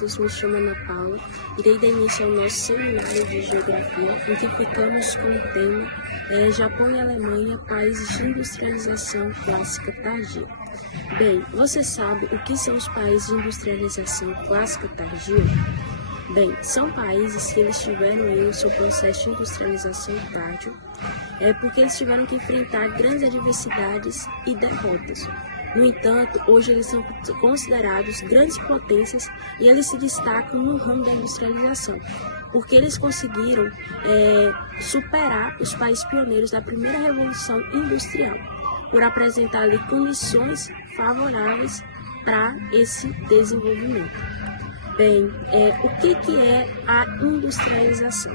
todos, me chamo Ana Paula. Irei dar início ao nosso seminário de Geografia, em que ficamos com o tema Japão e Alemanha, países de industrialização clássica tardia. Bem, você sabe o que são os países de industrialização clássica tardia? Bem, são países que eles tiveram aí o seu processo de industrialização tardio, porque eles tiveram que enfrentar grandes adversidades e derrotas. No entanto, hoje eles são considerados grandes potências e eles se destacam no ramo da industrialização, porque eles conseguiram superar os países pioneiros da primeira revolução industrial, por apresentar ali condições favoráveis para esse desenvolvimento. Bem, o que é a industrialização?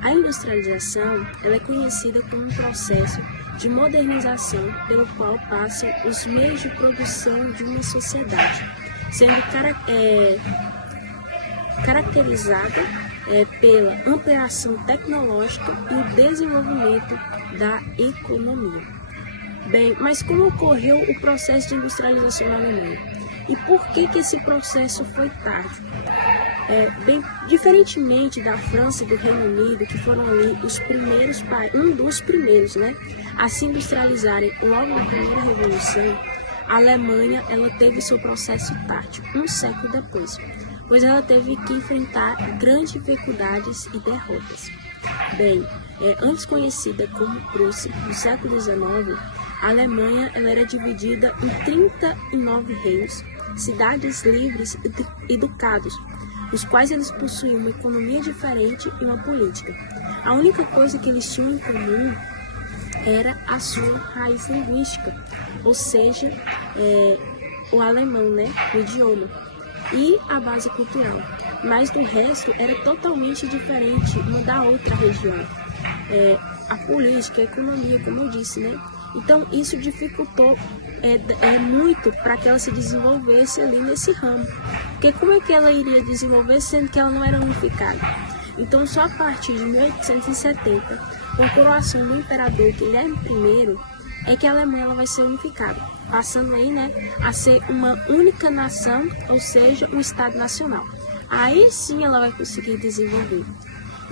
A industrialização ela é conhecida como um processo de modernização pelo qual passam os meios de produção de uma sociedade, sendo caracterizada pela ampliação tecnológica e o desenvolvimento da economia. Bem, mas como ocorreu o processo de industrialização na Alemanha? E por que esse processo foi tarde? Bem, diferentemente da França e do Reino Unido, que foram ali os primeiros, um dos primeiros, a se industrializarem logo na primeira revolução, a Alemanha ela teve seu processo tardio, um século depois, pois ela teve que enfrentar grandes dificuldades e derrotas. Bem, antes conhecida como Prússia, no século XIX, a Alemanha ela era dividida em 39 reinos, cidades livres e ducados, os quais eles possuíam uma economia diferente e uma política. A única coisa que eles tinham em comum era a sua raiz linguística, ou seja, o alemão, o idioma, e a base cultural. Mas do resto era totalmente diferente uma da outra região. A política, a economia, como eu disse, Então isso dificultou muito para que ela se desenvolvesse ali nesse ramo. Porque como é que ela iria desenvolver sendo que ela não era unificada? Então só a partir de 1870, com a coroação do imperador Guilherme I, é que a Alemanha ela vai ser unificada, passando aí a ser uma única nação, ou seja, um Estado nacional. Aí sim ela vai conseguir desenvolver.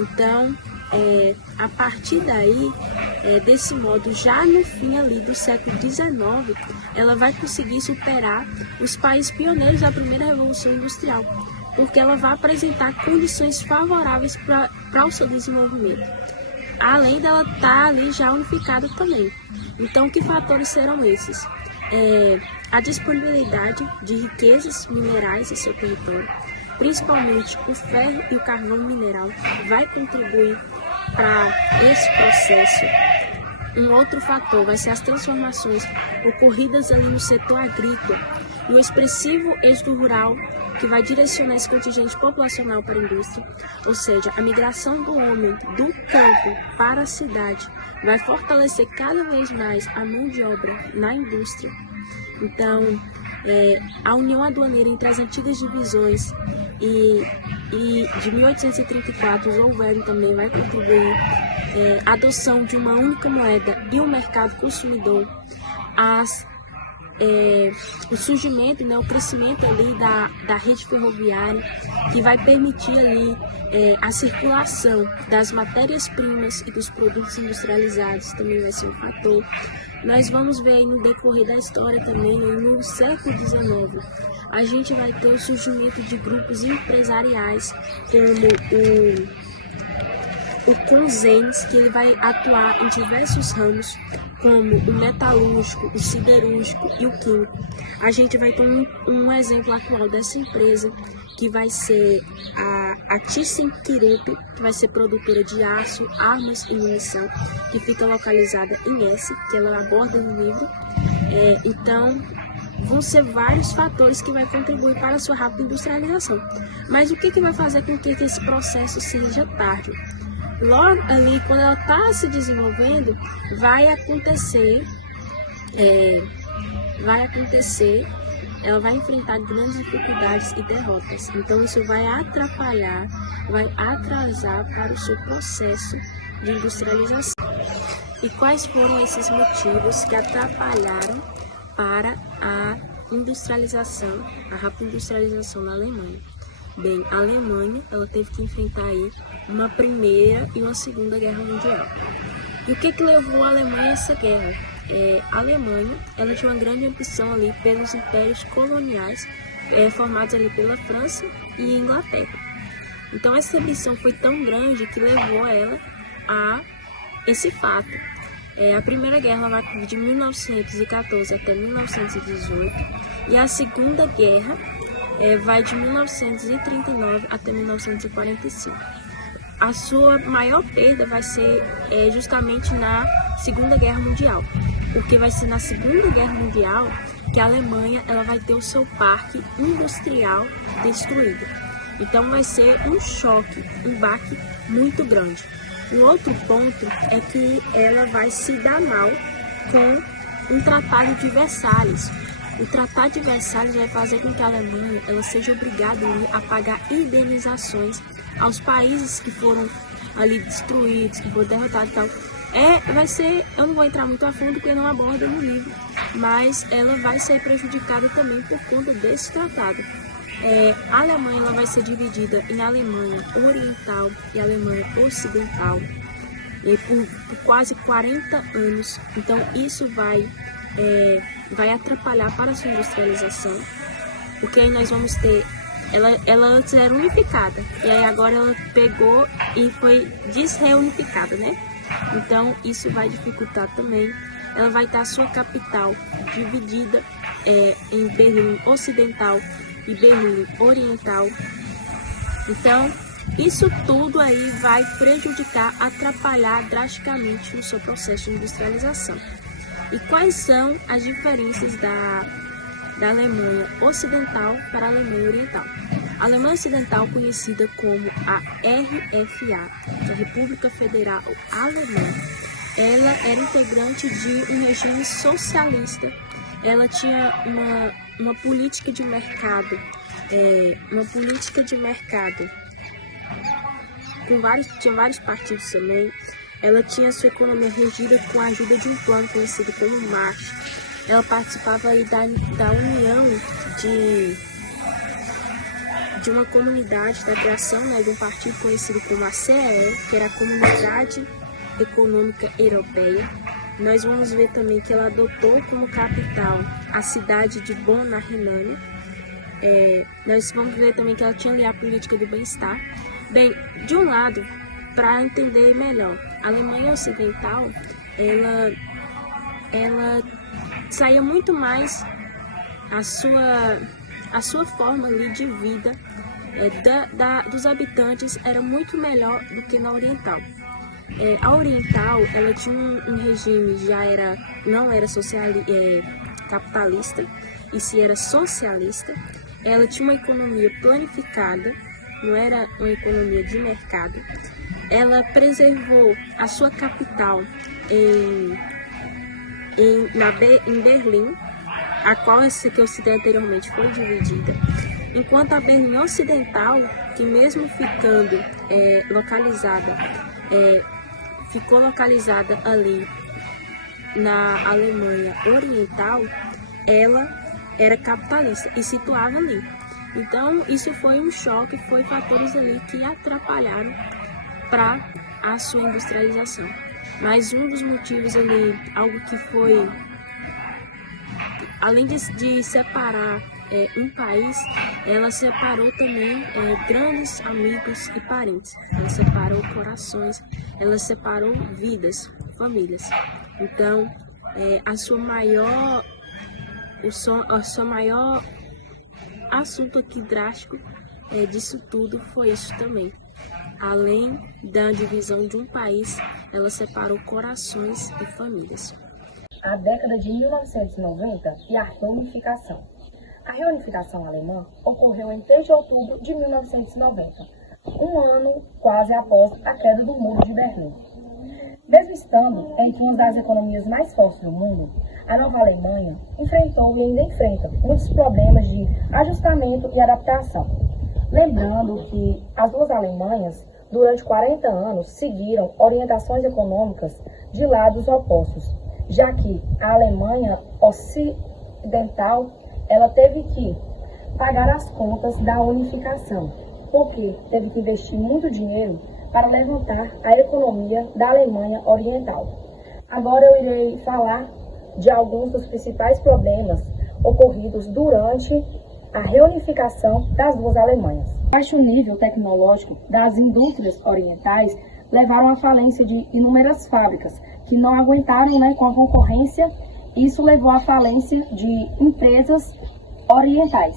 Então, a partir daí, desse modo, já no fim ali do século XIX, ela vai conseguir superar os países pioneiros da primeira revolução industrial, porque ela vai apresentar condições favoráveis para o seu desenvolvimento, além dela estar ali já unificada também. Então, que fatores serão esses? A disponibilidade de riquezas minerais em seu território, principalmente o ferro e o carvão mineral, vai contribuir para esse processo. Um outro fator vai ser as transformações ocorridas ali no setor agrícola e o expressivo êxodo rural que vai direcionar esse contingente populacional para a indústria, ou seja, a migração do homem do campo para a cidade vai fortalecer cada vez mais a mão de obra na indústria. Então, a união aduaneira entre as antigas divisões e de 1834 o governo também vai contribuir, a adoção de uma única moeda e um mercado consumidor, o surgimento, o crescimento ali da rede ferroviária, que vai permitir ali a circulação das matérias-primas e dos produtos industrializados, também vai ser um fator. Nós vamos ver aí no decorrer da história também, no século XIX, a gente vai ter o surgimento de grupos empresariais, como o Consens, que ele vai atuar em diversos ramos, como o metalúrgico, o siderúrgico e o químico. A gente vai ter um exemplo atual dessa empresa, que vai ser a ThyssenKrupp, que vai ser produtora de aço, armas e munição, que fica localizada em Essen, que ela aborda no livro. Então, vão ser vários fatores que vai contribuir para a sua rápida industrialização. Mas o que vai fazer com que esse processo seja tardio? Logo ali, quando ela está se desenvolvendo, ela vai enfrentar grandes dificuldades e derrotas. Então, isso vai atrapalhar, vai atrasar para o seu processo de industrialização. E quais foram esses motivos que atrapalharam para a industrialização, a rápida industrialização na Alemanha? Bem, a Alemanha, ela teve que enfrentar aí uma Primeira e uma Segunda Guerra Mundial. E o que levou a Alemanha a essa guerra? A Alemanha, ela tinha uma grande ambição ali pelos impérios coloniais formados ali pela França e Inglaterra. Então essa ambição foi tão grande que levou ela a esse fato. A Primeira Guerra vai de 1914 até 1918 e a Segunda Guerra vai de 1939 até 1945. A sua maior perda vai ser justamente na Segunda Guerra Mundial, porque vai ser na Segunda Guerra Mundial que a Alemanha ela vai ter o seu parque industrial destruído. Então vai ser um choque, um baque muito grande. O outro ponto é que ela vai se dar mal com um Tratado de Versalhes. O Tratado de Versalhes vai fazer com que a Alemanha ela seja obrigada a pagar indenizações aos países que foram ali destruídos, que foram derrotados e tal. Eu não vou entrar muito a fundo porque não aborda no livro, mas ela vai ser prejudicada também por conta desse tratado. A Alemanha ela vai ser dividida em Alemanha Oriental e Alemanha Ocidental por quase 40 anos. Então isso vai atrapalhar para a sua industrialização, porque aí nós vamos ter ela antes era unificada e aí agora ela pegou e foi desreunificada, né? Então isso vai dificultar também. Ela vai ter a sua capital dividida em Berlim Ocidental e Berlim Oriental. Então isso tudo aí vai prejudicar, atrapalhar drasticamente no seu processo de industrialização. E quais são as diferenças da Alemanha Ocidental para a Alemanha Oriental? A Alemanha Ocidental, conhecida como a RFA, a República Federal Alemã, ela era integrante de um regime socialista. Ela tinha uma política de mercado, tinha vários partidos também. Ela tinha sua economia regida com a ajuda de um plano conhecido como Marshall. Ela participava aí da união de uma comunidade, da criação de um partido conhecido como a CEE, que era a Comunidade Econômica Europeia. Nós vamos ver também que ela adotou como capital a cidade de Bonn, na Renânia. Nós vamos ver também que ela tinha ali a política do bem-estar. Bem, de um lado, para entender melhor, a Alemanha Ocidental, ela saía muito mais a sua forma ali de vida dos habitantes era muito melhor do que na Oriental. A Oriental, ela tinha um regime, não era capitalista, e se era socialista. Ela tinha uma economia planificada, não era uma economia de mercado. Ela preservou a sua capital em Berlim, a qual essa que eu citei anteriormente foi dividida, enquanto a Berlim Ocidental, que mesmo ficando ficou localizada ali na Alemanha Oriental, ela era capitalista e situada ali. Então isso foi um choque, foi fatores ali que atrapalharam para a sua industrialização. Mas um dos motivos ali, algo que foi, além de separar um país, ela separou também grandes amigos e parentes. Ela separou corações, ela separou vidas, famílias. Então, o seu maior assunto aqui drástico disso tudo foi isso também. Além da divisão de um país, ela separou corações e famílias. A década de 1990 e a reunificação. A reunificação alemã ocorreu em 3 de outubro de 1990, um ano quase após a queda do Muro de Berlim. Mesmo estando entre uma das economias mais fortes do mundo, a nova Alemanha enfrentou e ainda enfrenta muitos problemas de ajustamento e adaptação. Lembrando que as duas Alemanhas, durante 40 anos, seguiram orientações econômicas de lados opostos, já que a Alemanha Ocidental ela teve que pagar as contas da unificação, porque teve que investir muito dinheiro para levantar a economia da Alemanha Oriental. Agora eu irei falar de alguns dos principais problemas ocorridos durante a reunificação das duas Alemanhas. O baixo nível tecnológico das indústrias orientais levaram à falência de inúmeras fábricas que não aguentaram, com a concorrência. Isso levou à falência de empresas orientais.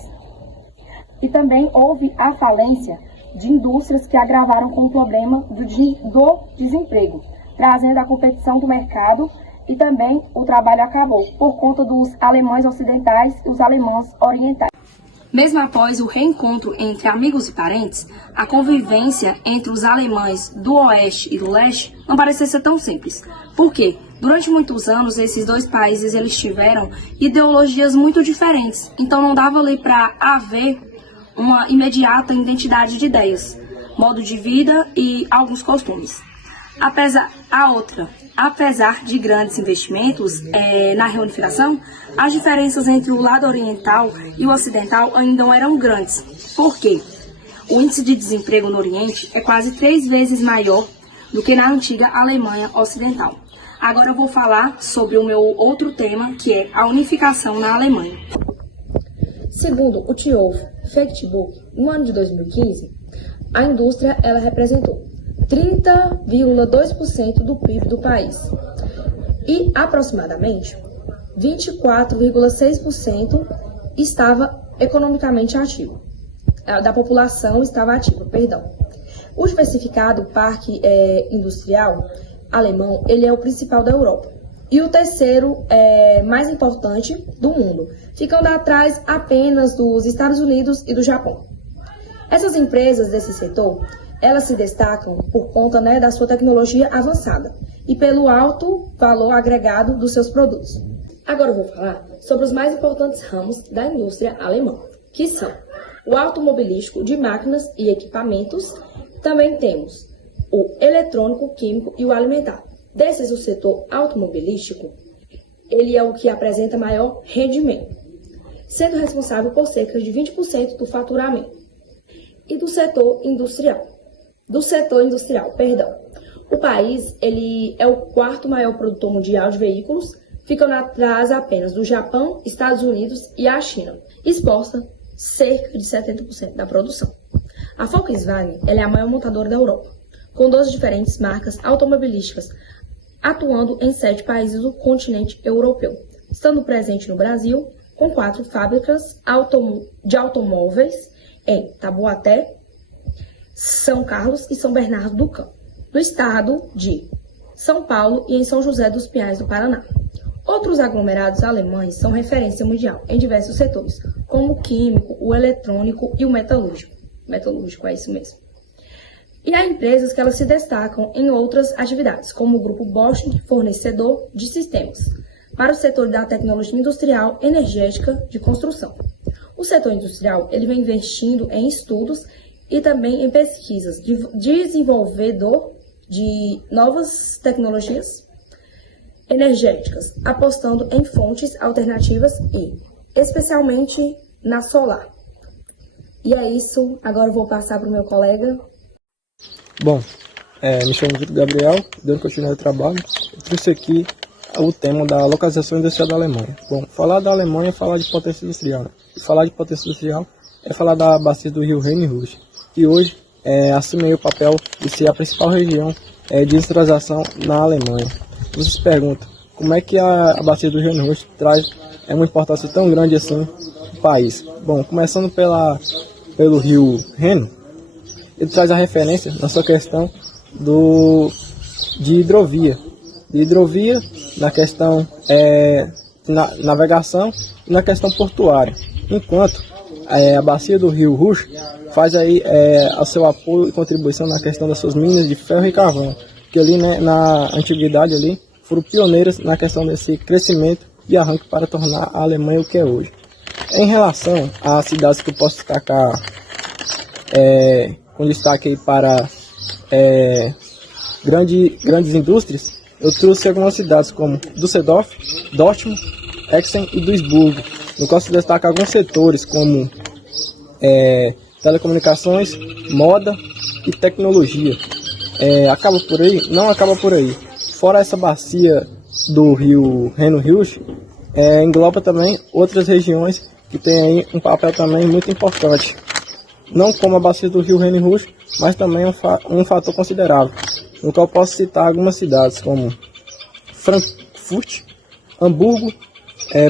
E também houve a falência de indústrias que agravaram com o problema do desemprego, trazendo a competição do mercado, e também o trabalho acabou por conta dos alemães ocidentais e os alemães orientais. Mesmo após o reencontro entre amigos e parentes, a convivência entre os alemães do oeste e do leste não parecia ser tão simples. Por quê? Durante muitos anos, esses dois países eles tiveram ideologias muito diferentes, então não dava ali para haver uma imediata identidade de ideias, modo de vida e alguns costumes. Apesar de grandes investimentos na reunificação, as diferenças entre o lado oriental e o ocidental ainda não eram grandes. Por quê? O índice de desemprego no Oriente é quase 3 vezes maior do que na antiga Alemanha Ocidental. Agora eu vou falar sobre o meu outro tema, que é a unificação na Alemanha. Segundo o TÜV Factbook, no ano de 2015, a indústria ela representou 30,2% do PIB do país e aproximadamente 24,6% estava economicamente ativo. Da população estava ativa, perdão. O diversificado parque industrial alemão, ele é o principal da Europa e o terceiro mais importante do mundo, ficando atrás apenas dos Estados Unidos e do Japão. Essas empresas desse setor, elas se destacam por conta da sua tecnologia avançada e pelo alto valor agregado dos seus produtos. Agora eu vou falar sobre os mais importantes ramos da indústria alemã, que são o automobilístico de máquinas e equipamentos. Também temos o eletrônico, químico e o alimentar. Desses, o setor automobilístico, ele é o que apresenta maior rendimento, sendo responsável por cerca de 20% do faturamento. E do setor industrial, o país ele é o 4º maior produtor mundial de veículos, ficando atrás apenas do Japão, Estados Unidos e a China. Exporta cerca de 70% da produção. A Volkswagen ela é a maior montadora da Europa, com 12 diferentes marcas automobilísticas, atuando em 7 países do continente europeu, estando presente no Brasil, com 4 fábricas de automóveis em Taubaté, São Carlos e São Bernardo do Campo, no estado de São Paulo e em São José dos Pinhais do Paraná. Outros aglomerados alemães são referência mundial em diversos setores, como o químico, o eletrônico e o metalúrgico. Metalúrgico, é isso mesmo. E há empresas que elas se destacam em outras atividades, como o grupo Bosch, fornecedor de sistemas, para o setor da tecnologia industrial, energética, de construção. O setor industrial ele vem investindo em estudos e também em pesquisas, desenvolvedor de novas tecnologias energéticas, apostando em fontes alternativas e, especialmente, na solar. E é isso, agora eu vou passar para o meu colega. Bom, me chamo Vitor Gabriel, dando continuidade ao trabalho. Eu trouxe aqui o tema da localização industrial da Alemanha. Bom, falar da Alemanha é falar de potência industrial. E falar de potência industrial é falar da bacia do rio Rhine-Ruhr, que hoje assume o papel de ser a principal região de industrialização na Alemanha. Você se pergunta, como é que a bacia do Rhine-Ruhr traz uma importância tão grande assim no país? Bom, começando pelo rio Reno, ele traz a referência na sua questão de hidrovia. Na questão navegação e na questão portuária. Enquanto a bacia do rio Ruhr faz aí o seu apoio e contribuição na questão das suas minas de ferro e carvão, que ali na antiguidade ali foram pioneiras na questão desse crescimento e arranque para tornar a Alemanha o que é hoje. Em relação às cidades que eu posso destacar, com destaque aí para grandes indústrias, eu trouxe algumas cidades como Düsseldorf, Dortmund, Essen e Duisburg, no qual se destaca alguns setores como telecomunicações, moda e tecnologia. Acaba por aí? Não acaba por aí. Fora essa bacia do rio Reno Rios, engloba também outras regiões que têm aí um papel também muito importante. Não como a bacia do rio Reno Rios, mas também um fator considerável, no qual posso citar algumas cidades como Frankfurt, Hamburgo,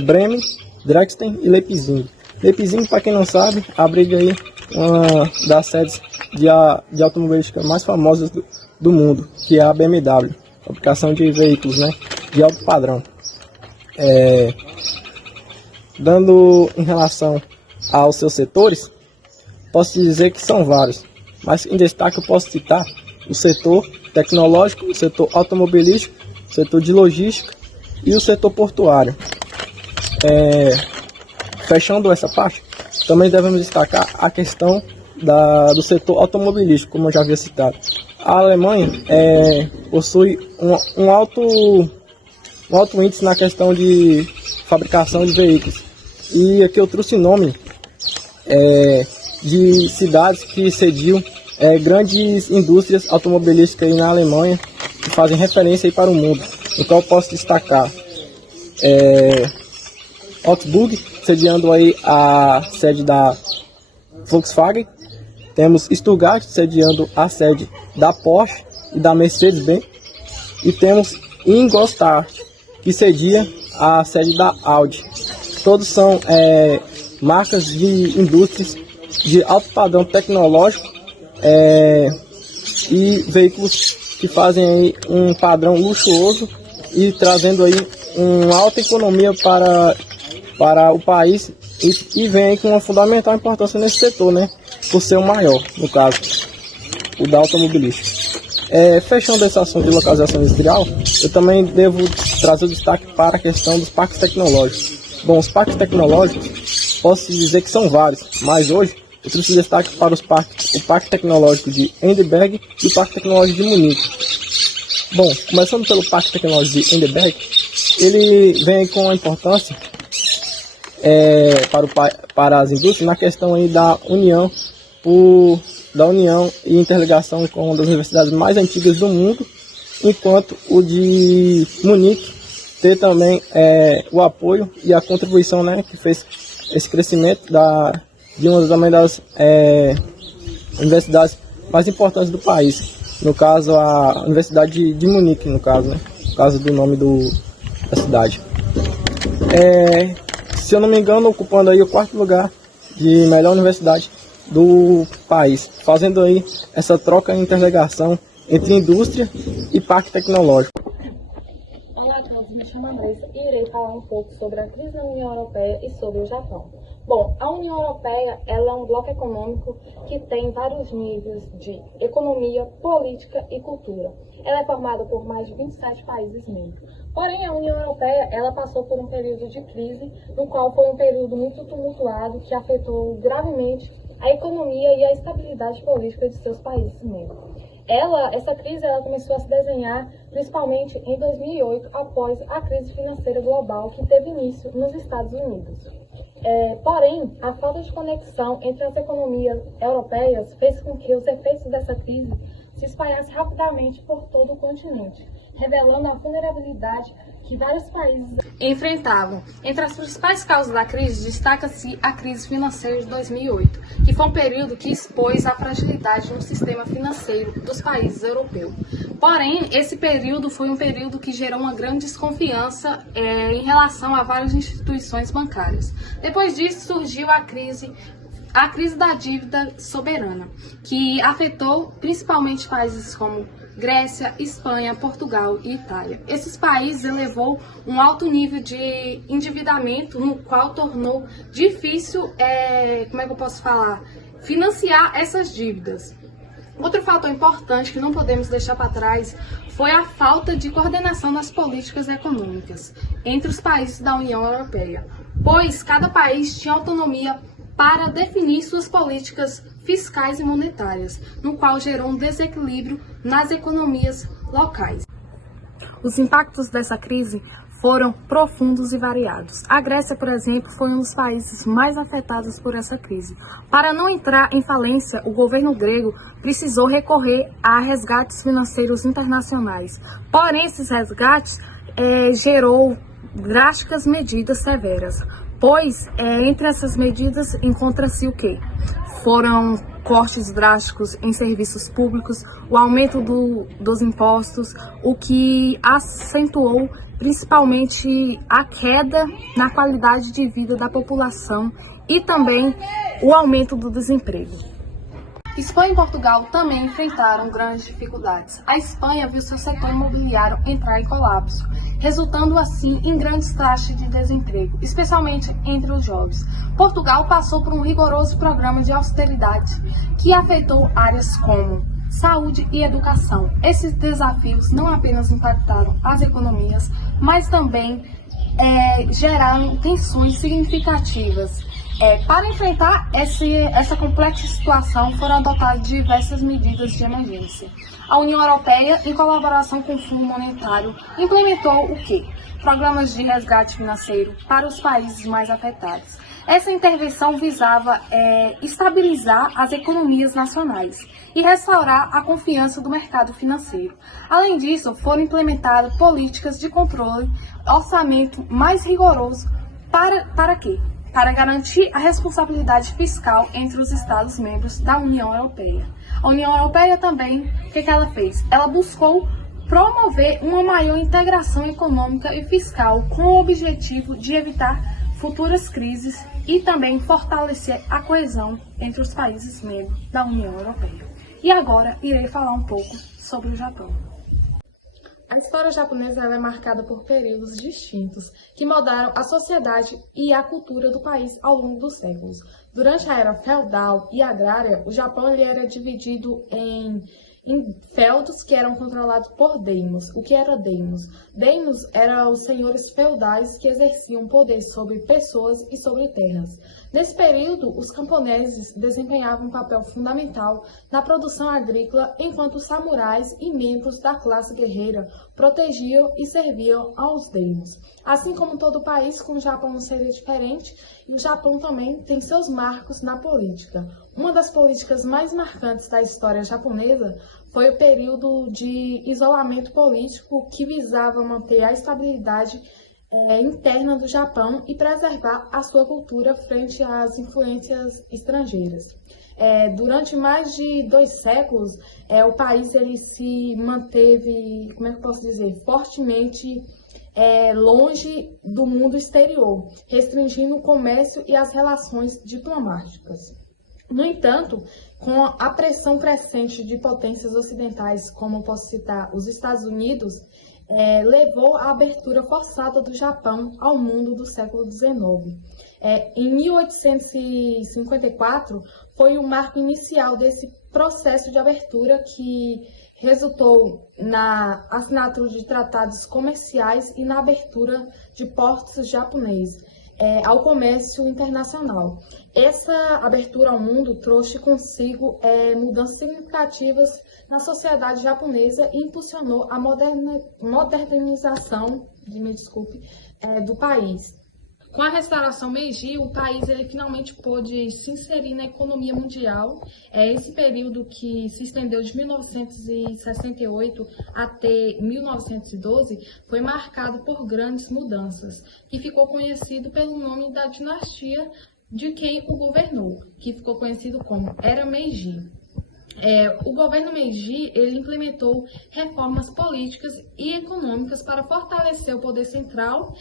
Bremen, Dresden e Leipzig. Leipzig, para quem não sabe, abriga aí uma das sedes de automobilística mais famosas do mundo, que é a BMW, fabricação de veículos, né, de alto padrão. Dando em relação aos seus setores, posso dizer que são vários, mas em destaque eu posso citar o setor tecnológico, o setor automobilístico, o setor de logística e o setor portuário. Fechando essa parte, também devemos destacar a questão do setor automobilístico, como eu já havia citado. A Alemanha possui um alto índice na questão de fabricação de veículos. E aqui eu trouxe nome de cidades que sediam grandes indústrias automobilísticas aí na Alemanha, que fazem referência aí para o mundo. Então eu posso destacar Augsburg, sediando aí a sede da Volkswagen. Temos Stuttgart, sediando a sede da Porsche e da Mercedes-Benz. E temos Ingolstadt, que cedia a sede da Audi. Todos são marcas de indústrias de alto padrão tecnológico e veículos que fazem aí um padrão luxuoso e trazendo aí uma alta economia para o país e vem aí com uma fundamental importância nesse setor, né? Por ser o maior, no caso, o da automobilística. Fechando esse assunto de localização industrial, eu também devo trazer o destaque para a questão dos parques tecnológicos. Bom, os parques tecnológicos, posso dizer que são vários, mas hoje eu trouxe destaque para o Parque Tecnológico de Heidelberg e o Parque Tecnológico de Munique. Bom, começando pelo Parque Tecnológico de Heidelberg, ele vem com a importância para as indústrias na questão aí da união e interligação com uma das universidades mais antigas do mundo, enquanto o de Munique ter também o apoio e a contribuição, né, que fez esse crescimento de uma das universidades mais importantes do país, no caso a Universidade de Munique, no caso do nome da cidade. Se eu não me engano, ocupando aí o 4º lugar de melhor universidade do país, fazendo aí essa troca e interligação entre indústria e parque tecnológico. Olá a todos, me chamo Andressa e irei falar um pouco sobre a crise na União Europeia e sobre o Japão. Bom, a União Europeia ela é um bloco econômico que tem vários níveis de economia, política e cultura. Ela é formada por mais de 27 países membros. Porém, a União Europeia ela passou por um período de crise, no qual foi um período muito tumultuado que afetou gravemente a economia e a estabilidade política de seus países membros. Essa crise começou a se desenhar principalmente em 2008, após a crise financeira global que teve início nos Estados Unidos. Porém, a falta de conexão entre as economias europeias fez com que os efeitos dessa crise se espalhassem rapidamente por todo o continente, revelando a vulnerabilidade que vários países enfrentavam. Entre as principais causas da crise, destaca-se a crise financeira de 2008, que foi um período que expôs a fragilidade no sistema financeiro dos países europeus. Porém, esse período foi um período que gerou uma grande desconfiança em relação a várias instituições bancárias. Depois disso, surgiu a crise da dívida soberana, que afetou principalmente países como Grécia, Espanha, Portugal e Itália. Esses países elevou um alto nível de endividamento, no qual tornou difícil, financiar essas dívidas. Outro fator importante que não podemos deixar para trás foi a falta de coordenação das políticas econômicas entre os países da União Europeia, pois cada país tinha autonomia para definir suas políticas fiscais e monetárias, no qual gerou um desequilíbrio nas economias locais. Os impactos dessa crise foram profundos e variados. A Grécia, por exemplo, foi um dos países mais afetados por essa crise. Para não entrar em falência, o governo grego precisou recorrer a resgates financeiros internacionais. Porém, esses resgates gerou drásticas medidas severas, pois entre essas medidas encontra-se o quê? Foram cortes drásticos em serviços públicos, o aumento dos impostos, o que acentuou principalmente a queda na qualidade de vida da população e também o aumento do desemprego. Espanha e Portugal também enfrentaram grandes dificuldades. A Espanha viu seu setor imobiliário entrar em colapso, resultando assim em grandes taxas de desemprego, especialmente entre os jovens. Portugal passou por um rigoroso programa de austeridade que afetou áreas como saúde e educação. Esses desafios não apenas impactaram as economias, mas também geraram tensões significativas. Para enfrentar essa complexa situação, foram adotadas diversas medidas de emergência. A União Europeia, em colaboração com o Fundo Monetário, implementou o quê? Programas de resgate financeiro para os países mais afetados. Essa intervenção visava estabilizar as economias nacionais e restaurar a confiança do mercado financeiro. Além disso, foram implementadas políticas de controle, orçamento mais rigoroso para quê? Para garantir a responsabilidade fiscal entre os Estados-membros da União Europeia. A União Europeia também, o que ela fez? Ela buscou promover uma maior integração econômica e fiscal com o objetivo de evitar futuras crises e também fortalecer a coesão entre os países membros da União Europeia. E agora irei falar um pouco sobre o Japão. A história japonesa é marcada por períodos distintos que moldaram a sociedade e a cultura do país ao longo dos séculos. Durante a era feudal e agrária, o Japão era dividido em feudos que eram controlados por daimyos. O que era daimyos? Daimyos eram os senhores feudais que exerciam poder sobre pessoas e sobre terras. Nesse período, os camponeses desempenhavam um papel fundamental na produção agrícola, enquanto os samurais e membros da classe guerreira protegiam e serviam aos daimyos. Assim como todo o país, com o Japão não seria diferente, e o Japão também tem seus marcos na política. Uma das políticas mais marcantes da história japonesa foi o período de isolamento político que visava manter a estabilidade interna do Japão e preservar a sua cultura frente às influências estrangeiras. Durante mais de 2 séculos, o país ele se manteve, fortemente longe do mundo exterior, restringindo o comércio e as relações diplomáticas. No entanto, com a pressão crescente de potências ocidentais, como posso citar os Estados Unidos, levou à abertura forçada do Japão ao mundo do século XIX. Em 1854, foi o marco inicial desse processo de abertura que resultou na assinatura de tratados comerciais e na abertura de portos japoneses ao comércio internacional. Essa abertura ao mundo trouxe consigo mudanças significativas na sociedade japonesa e impulsionou a modernização do país. Com a restauração Meiji, o país ele finalmente pôde se inserir na economia mundial. Esse período que se estendeu de 1968 até 1912 foi marcado por grandes mudanças, que ficou conhecido pelo nome da dinastia de quem o governou, que ficou conhecido como Era Meiji. O governo Meiji ele implementou reformas políticas e econômicas para fortalecer o poder central,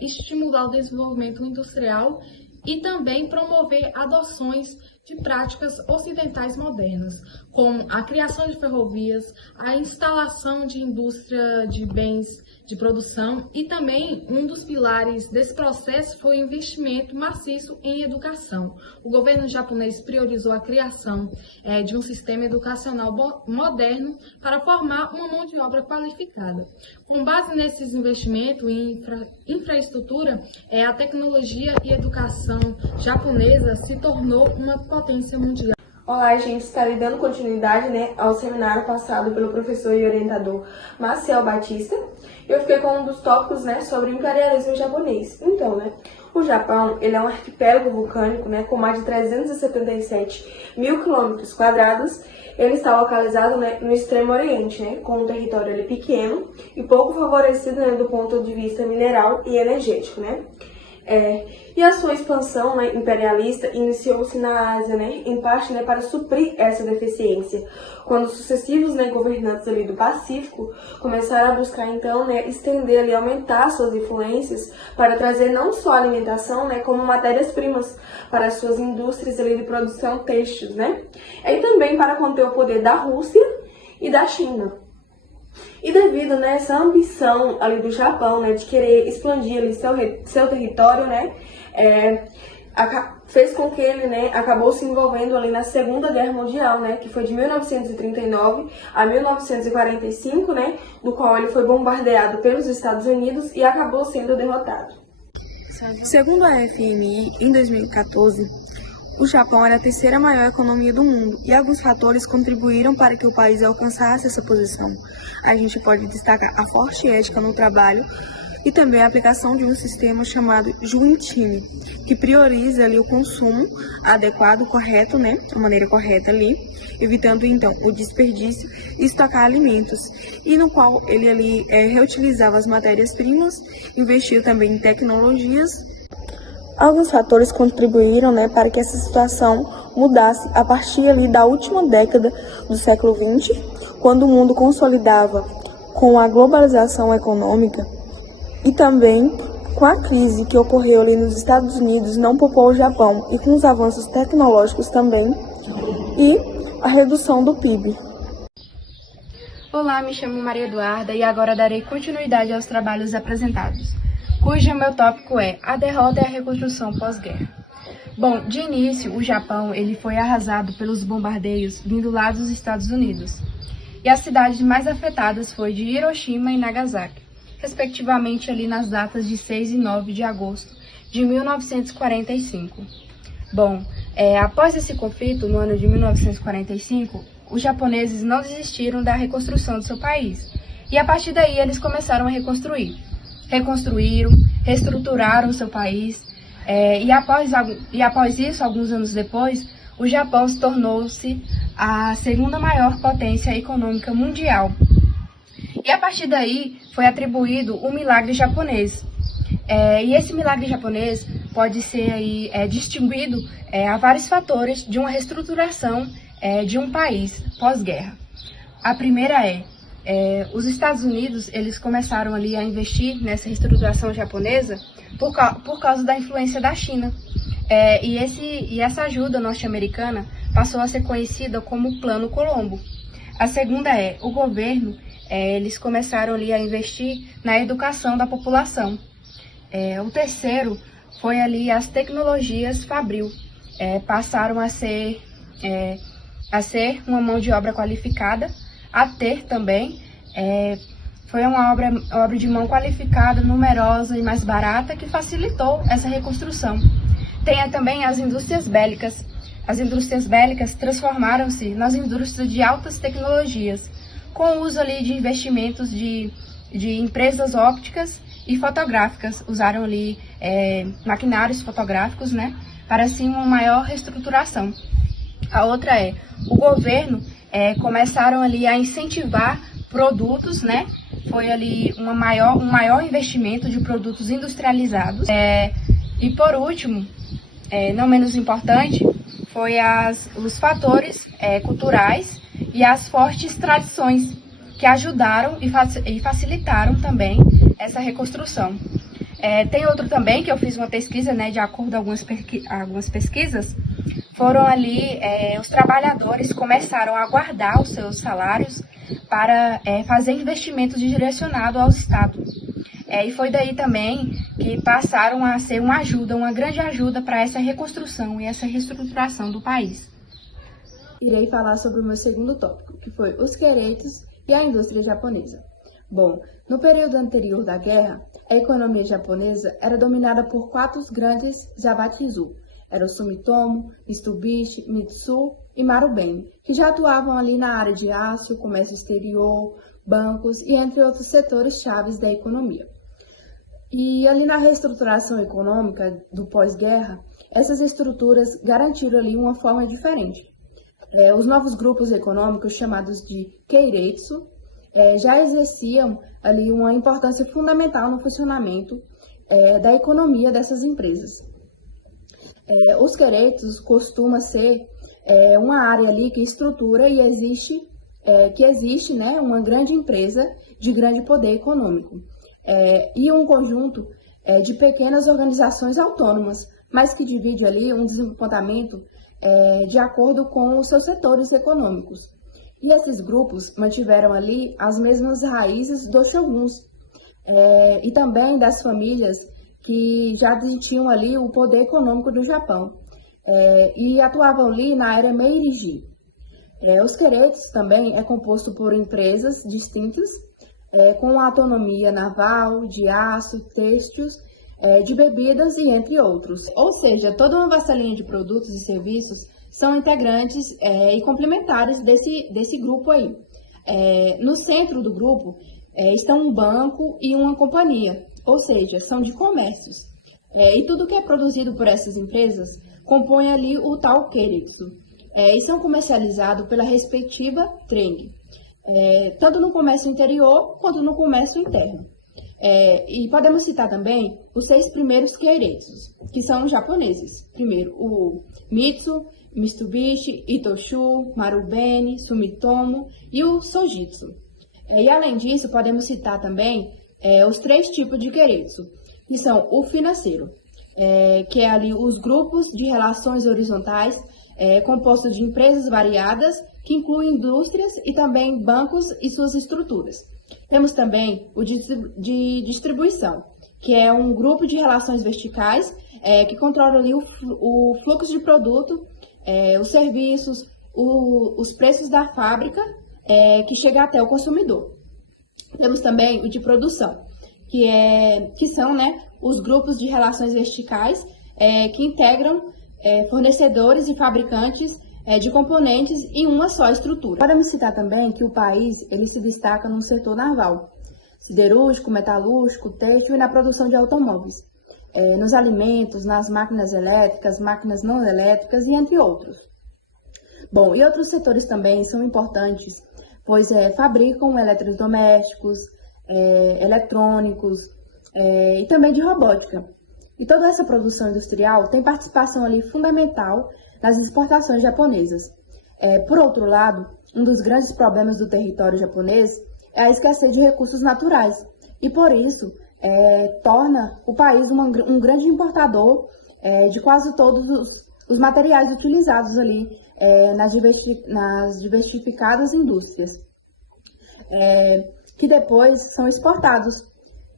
estimular o desenvolvimento industrial e também promover adoções de práticas ocidentais modernas, como a criação de ferrovias, a instalação de indústria de bens de produção e também um dos pilares desse processo foi o investimento maciço em educação. O governo japonês priorizou a criação de um sistema educacional moderno para formar uma mão de obra qualificada. Com base nesses investimentos em infraestrutura, a tecnologia e a educação japonesa se tornou uma potência mundial. Olá, gente, está dando continuidade, ao seminário passado pelo professor e orientador Maciel Batista. Eu fiquei com um dos tópicos, sobre o imperialismo japonês. Então, o Japão, ele é um arquipélago vulcânico, com mais de 377 mil quilômetros quadrados. Ele está localizado, no extremo oriente, com um território ali pequeno e pouco favorecido, do ponto de vista mineral e energético, E a sua expansão imperialista iniciou-se na Ásia, em parte para suprir essa deficiência, quando sucessivos governantes ali do Pacífico começaram a buscar então estender ali, aumentar suas influências para trazer não só alimentação, como matérias-primas para as suas indústrias ali de produção têxtil, e também para conter o poder da Rússia e da China. E devido a essa ambição ali do Japão, de querer expandir ali seu território, fez com que ele acabou se envolvendo ali na Segunda Guerra Mundial, que foi de 1939 a 1945, do qual ele foi bombardeado pelos Estados Unidos e acabou sendo derrotado. Segundo a FMI, em 2014, o Japão era a terceira maior economia do mundo e alguns fatores contribuíram para que o país alcançasse essa posição. A gente pode destacar a forte ética no trabalho e também a aplicação de um sistema chamado Juntime, que prioriza ali o consumo adequado, correto, de maneira correta ali, evitando então o desperdício e estocar alimentos, e no qual ele ali reutilizava as matérias-primas, investiu também em tecnologias. Alguns fatores contribuíram para que essa situação mudasse a partir ali da última década do século XX, quando o mundo consolidava com a globalização econômica e também com a crise que ocorreu ali nos Estados Unidos, não poupou o Japão, e com os avanços tecnológicos também e a redução do PIB. Olá, me chamo Maria Eduarda e agora darei continuidade aos trabalhos apresentados, cujo meu tópico é a derrota e a reconstrução pós-guerra. Bom, de início, o Japão ele foi arrasado pelos bombardeios vindo lá dos Estados Unidos, e as cidades mais afetadas foi de Hiroshima e Nagasaki, respectivamente ali nas datas de 6 e 9 de agosto de 1945. Bom, após esse conflito, no ano de 1945, os japoneses não desistiram da reconstrução do seu país, e a partir daí eles começaram a reconstruir. Reconstruíram, reestruturaram seu país, e após isso, alguns anos depois, o Japão se tornou-se a segunda maior potência econômica mundial. E a partir daí foi atribuído o milagre japonês. E esse milagre japonês pode ser aí, distinguido a vários fatores de uma reestruturação de um país pós-guerra. A primeira os Estados Unidos eles começaram ali a investir nessa reestruturação japonesa por causa da influência da China. E essa ajuda norte-americana passou a ser conhecida como Plano Colombo. A segunda o governo, eles começaram ali a investir na educação da população. O terceiro foi ali as tecnologias fabril. Passaram a ser uma mão de obra qualificada, a ter também, foi uma obra de mão qualificada, numerosa e mais barata, que facilitou essa reconstrução. Tem também as indústrias bélicas. As indústrias bélicas transformaram-se nas indústrias de altas tecnologias, com o uso ali de investimentos de empresas ópticas e fotográficas. Usaram ali maquinários fotográficos, para assim uma maior reestruturação. A outra o governo começaram ali a incentivar produtos, foi ali um maior investimento de produtos industrializados. E por último, não menos importante, foi os fatores culturais e as fortes tradições que ajudaram e facilitaram também essa reconstrução. Tem outro também que eu fiz uma pesquisa, de acordo com algumas pesquisas, foram ali os trabalhadores começaram a guardar os seus salários para fazer investimentos direcionados ao Estado. E foi daí também que passaram a ser uma grande ajuda para essa reconstrução e essa reestruturação do país. Irei falar sobre o meu segundo tópico, que foi os queretos e a indústria japonesa. Bom, no período anterior da guerra, a economia japonesa era dominada por 4 grandes Zaibatsu. Era o Sumitomo, Mitsubishi, Mitsui e Marubeni, que já atuavam ali na área de aço, comércio exterior, bancos e entre outros setores chaves da economia. E ali na reestruturação econômica do pós-guerra, essas estruturas garantiram ali uma forma diferente. Os novos grupos econômicos, chamados de Keiretsu, já exerciam ali uma importância fundamental no funcionamento da economia dessas empresas. Os Keiretsu costuma ser uma área ali que estrutura e existe né, uma grande empresa de grande poder econômico e um conjunto de pequenas organizações autônomas, mas que divide ali um desenvolvimento de acordo com os seus setores econômicos. E esses grupos mantiveram ali as mesmas raízes dos shoguns e também das famílias que já tinham ali o poder econômico do Japão e atuavam ali na era Meiji. Os Keiretsu também é composto por empresas distintas com autonomia naval, de aço, têxteis, de bebidas e entre outros. Ou seja, toda uma vasta linha de produtos e serviços são integrantes e complementares desse grupo aí. No centro do grupo estão um banco e uma companhia, ou seja, são de comércios. E tudo que é produzido por essas empresas compõe ali o tal Keiretsu. E são comercializados pela respectiva Treng, tanto no comércio interior quanto no comércio interno. E podemos citar também os 6 primeiros Keiretsu, que são japoneses. Primeiro, o Mitsu, Mitsubishi, Itochu, Marubeni, Sumitomo e o Sojitsu. E além disso, podemos citar também os 3 tipos de Keiretsu, que são o financeiro, que é ali os grupos de relações horizontais compostos de empresas variadas, que incluem indústrias e também bancos e suas estruturas. Temos também o de distribuição, que é um grupo de relações verticais que controla ali o fluxo de produto, os serviços, os preços da fábrica, que chega até o consumidor. Temos também o de produção, que são, né, os grupos de relações verticais que integram fornecedores e fabricantes de componentes em uma só estrutura. Podemos citar também que o país ele se destaca no setor naval, siderúrgico, metalúrgico, têxtil e na produção de automóveis, nos alimentos, nas máquinas elétricas, máquinas não elétricas e entre outros. Bom, e outros setores também são importantes, pois fabricam eletrodomésticos, eletrônicos e também de robótica. E toda essa produção industrial tem participação ali fundamental nas exportações japonesas. Por outro lado, um dos grandes problemas do território japonês é a escassez de recursos naturais e, por isso, torna o país um grande importador de quase todos os materiais utilizados ali nas diversificadas indústrias, que depois são exportados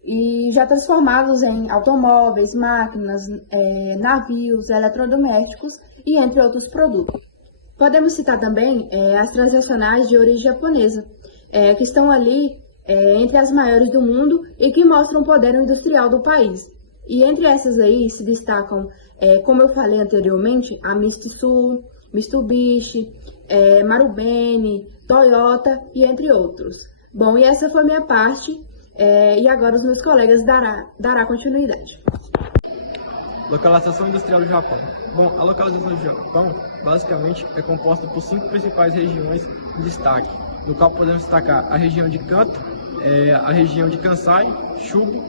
e já transformados em automóveis, máquinas, navios, eletrodomésticos e entre outros produtos. Podemos citar também as transnacionais de origem japonesa, que estão ali entre as maiores do mundo e que mostram o poder industrial do país. E entre essas aí se destacam, como eu falei anteriormente, a Mitsubishi, Marubeni, Toyota e entre outros. Bom, e essa foi a minha parte. E agora os meus colegas dará continuidade. Localização industrial do Japão. Bom, a localização do Japão basicamente é composta por 5 principais regiões de destaque, no qual podemos destacar a região de Kanto, a região de Kansai, Chubu,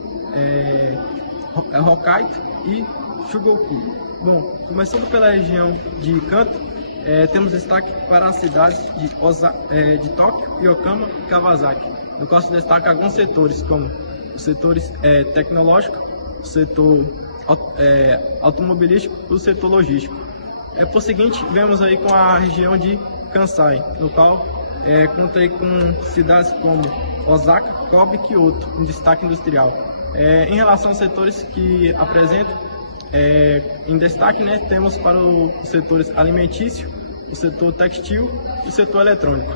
Hokkaido e Chugoku. Bom, começando pela região de Kanto, temos destaque para as cidades de Tóquio, Yokohama e Kawasaki, no qual se destaca alguns setores, como os setores tecnológico, o setor automobilístico e o setor logístico. Por seguinte, vemos aí com a região de Kansai, no qual conta aí com cidades como Osaka, Kobe e Kyoto, um destaque industrial. Em relação aos setores que apresentam, em destaque, né, temos para os setores alimentício, o setor textil e o setor eletrônico.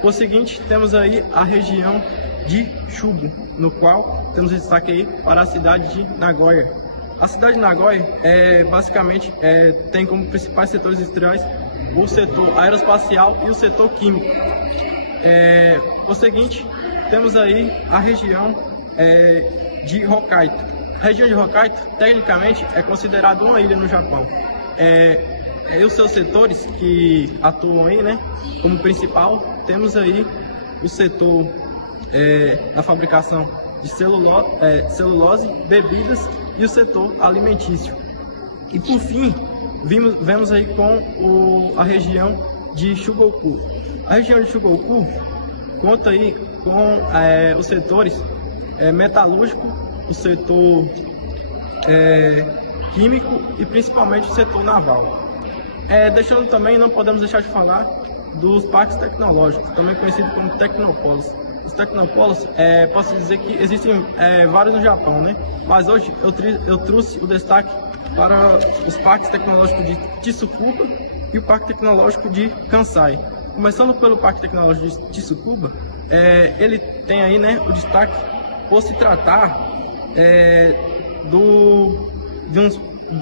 Por seguinte, temos aí a região de Chubu, no qual temos destaque aí para a cidade de Nagoya. A cidade de Nagoya basicamente tem como principais setores industriais o setor aeroespacial e o setor químico. O seguinte, temos aí a região de Hokkaido. A região de Hokkaido, tecnicamente, é considerada uma ilha no Japão. E os seus setores que atuam aí, né, como principal, temos aí o setor da fabricação de celulose, bebidas e o setor alimentício. E por fim, vemos aí com a região de Chugoku. A região de Chugoku conta aí com os setores metalúrgico, o setor químico e principalmente o setor naval. Deixando também, não podemos deixar de falar dos parques tecnológicos, também conhecidos como Tecnopolis. Os Tecnopolis, posso dizer que existem vários no Japão, né? Mas hoje eu trouxe o destaque para os parques tecnológicos de Tsukuba e o Parque Tecnológico de Kansai. Começando pelo Parque Tecnológico de Tsukuba, ele tem aí, né, o destaque por se tratar de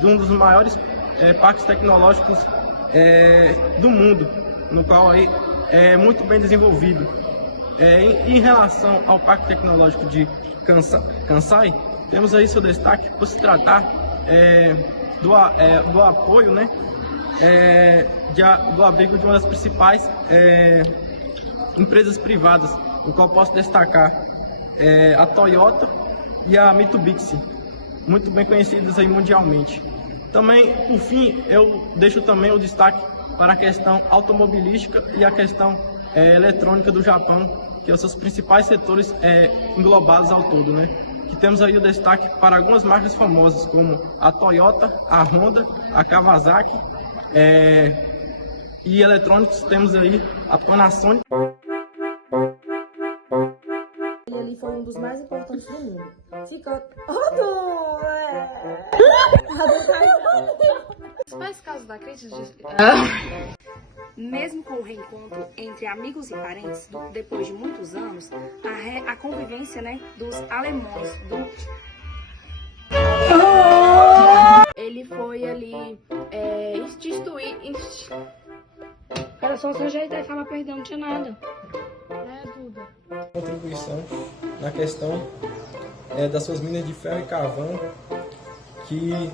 um dos maiores parques tecnológicos do mundo, no qual aí é muito bem desenvolvido. Em relação ao Parque Tecnológico de Kansai, temos aí seu destaque por se tratar do apoio, né, do abrigo de uma das principais empresas privadas, no qual posso destacar a Toyota e a Mitsubishi, muito bem conhecidas aí mundialmente. Também, por fim, eu deixo também o destaque para a questão automobilística e a questão eletrônica do Japão, que são os seus principais setores englobados ao todo, né? Que temos aí o destaque para algumas marcas famosas, como a Toyota, a Honda, a Kawasaki, e eletrônicos temos aí a Panasonic. Ele foi um dos mais importantes do mundo. Os principais casos da crise Mesmo com o reencontro entre amigos e parentes, depois de muitos anos, a convivência, né, dos alemães, ele foi ali instituir. Cara, só se ajeitar e falar perdão, não tinha nada. Duda. Contribuição na questão das suas minas de ferro e carvão, que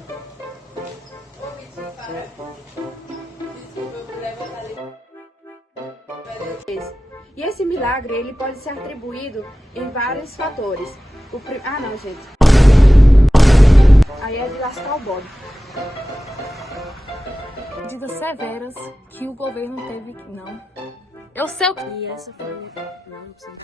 E esse milagre ele pode ser atribuído em vários fatores. Ah, não, gente. Aí é de lascar o bode. Medidas severas que o governo teve que não. Eu sei o que. E essa foi. Não precisa.